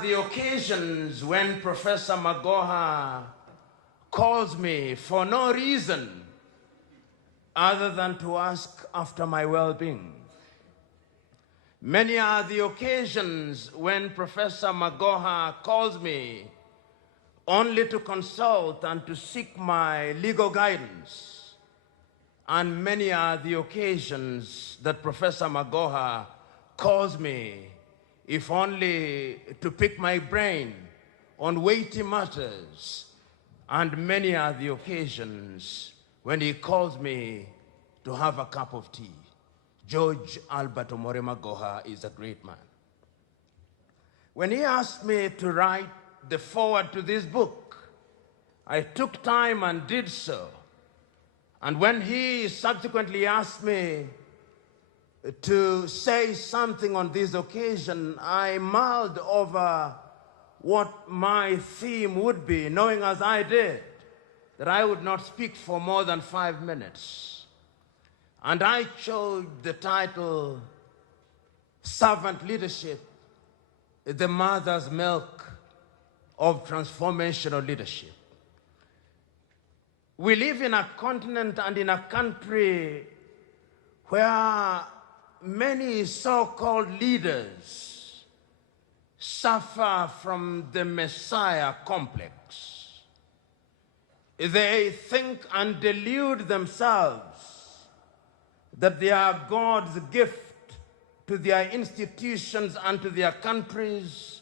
The occasions when Professor Magoha calls me for no reason other than to ask after my well-being. Many are the occasions when Professor Magoha calls me only to consult and to seek my legal guidance. And many are the occasions that Professor Magoha calls me if only to pick my brain on weighty matters. And many are the occasions when he calls me to have a cup of tea. George Albert Omore Magoha is a great man. When he asked me to write the foreword to this book, I took time and did so. And when he subsequently asked me to say something on this occasion, I mulled over what my theme would be, knowing as I did that I would not speak for more than 5 minutes. And I chose the title, Servant Leadership, the Mother's Milk of Transformational Leadership. We live in a continent and in a country where many so-called leaders suffer from the Messiah complex. They think and delude themselves that they are God's gift to their institutions and to their countries,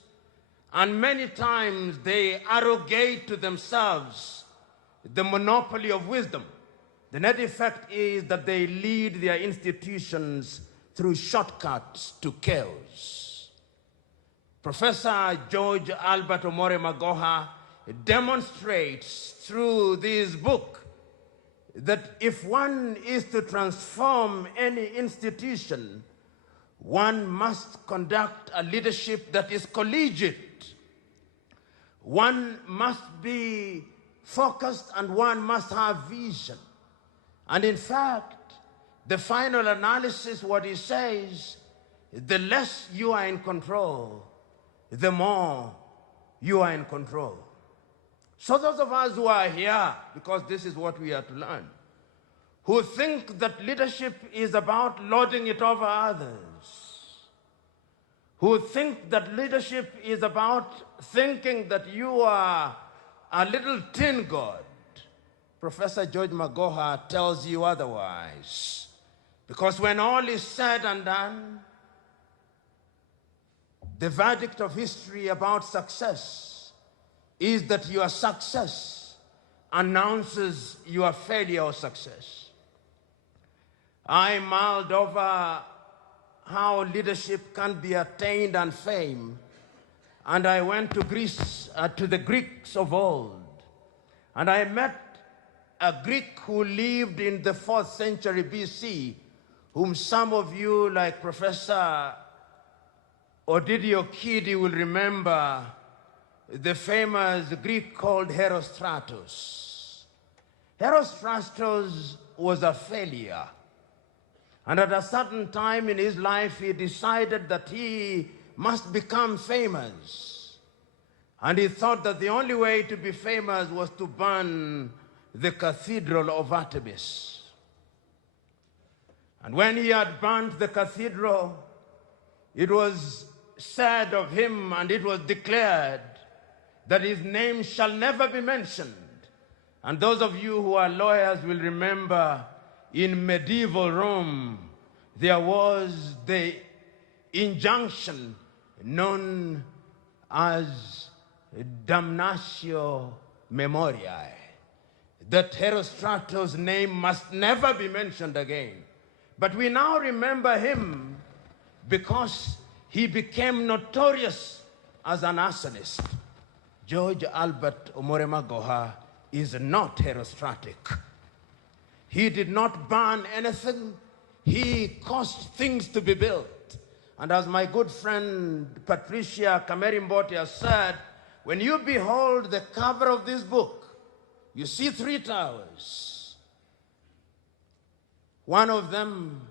and many times they arrogate to themselves the monopoly of wisdom. The net effect is that they lead their institutions through shortcuts to chaos. Professor George Albert Omore Magoha demonstrates through this book that if one is to transform any institution, one must conduct a leadership that is collegiate. One must be focused and one must have vision. And in fact, the final analysis, what he says, the less you are in control, the more you are in control. So those of us who are here, because this is what we are to learn, who think that leadership is about lording it over others, who think that leadership is about thinking that you are a little tin god, Professor George Magoha tells you otherwise. Because when all is said and done, the verdict of history about success is that your success announces your failure or success. I mulled over how leadership can be attained and fame, and I went to Greece, to the Greeks of old, and I met a Greek who lived in the 4th century BC, whom some of you, like Professor Odidio Kidi, will remember, the famous Greek called Herostratus. Herostratus was a failure. And at a certain time in his life, he decided that he must become famous. And he thought that the only way to be famous was to burn the cathedral of Artemis. And when he had burnt the cathedral, it was said of him and it was declared that his name shall never be mentioned. And those of you who are lawyers will remember in medieval Rome, there was the injunction known as damnatio memoriae, that Herostratus' name must never be mentioned again. But we now remember him because he became notorious as an arsonist. George Albert Omore Magoha is not herostratic. He did not burn anything. He caused things to be built. And as my good friend Patricia Kamerimbote has said, when you behold the cover of this book, you see 3 towers. One of them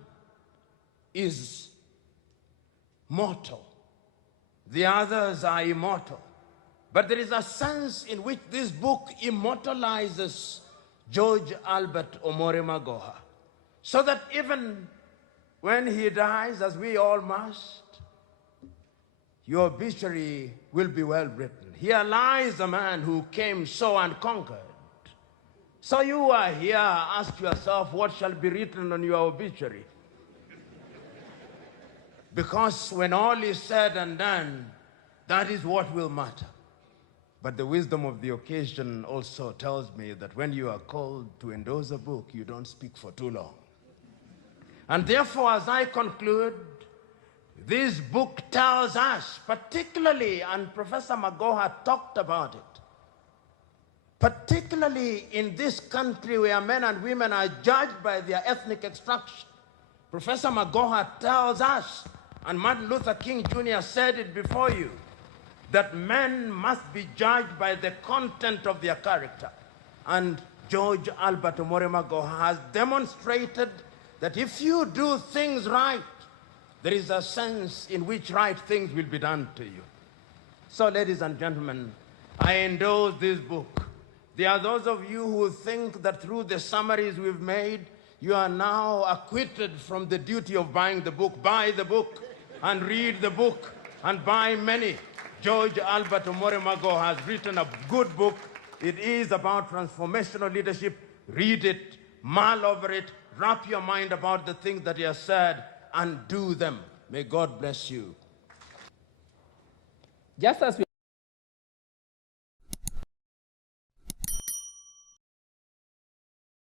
is mortal. The others are immortal. But there is a sense in which this book immortalizes George Albert Omore Magoha, so that even when he dies, as we all must, your obituary will be well written. Here lies a man who came, saw, and conquered. So you are here, ask yourself, what shall be written on your obituary? Because when all is said and done, that is what will matter. But the wisdom of the occasion also tells me that when you are called to endorse a book, you don't speak for too long. And therefore, as I conclude, this book tells us, particularly, and Professor Magoha talked about it, particularly in this country where men and women are judged by their ethnic extraction, Professor Magoha tells us, and Martin Luther King Jr. said it before you, that men must be judged by the content of their character. And George Albert Omore Magoha has demonstrated that if you do things right, there is a sense in which right things will be done to you. So, ladies and gentlemen, I endorse this book. There are those of you who think that through the summaries we've made, you are now acquitted from the duty of buying the book. Buy the book and read the book and buy many. George Albert Omore Magoha has written a good book. It is about transformational leadership. Read it, mull over it, wrap your mind about the things that he has said, and do them. May God bless you. Just as we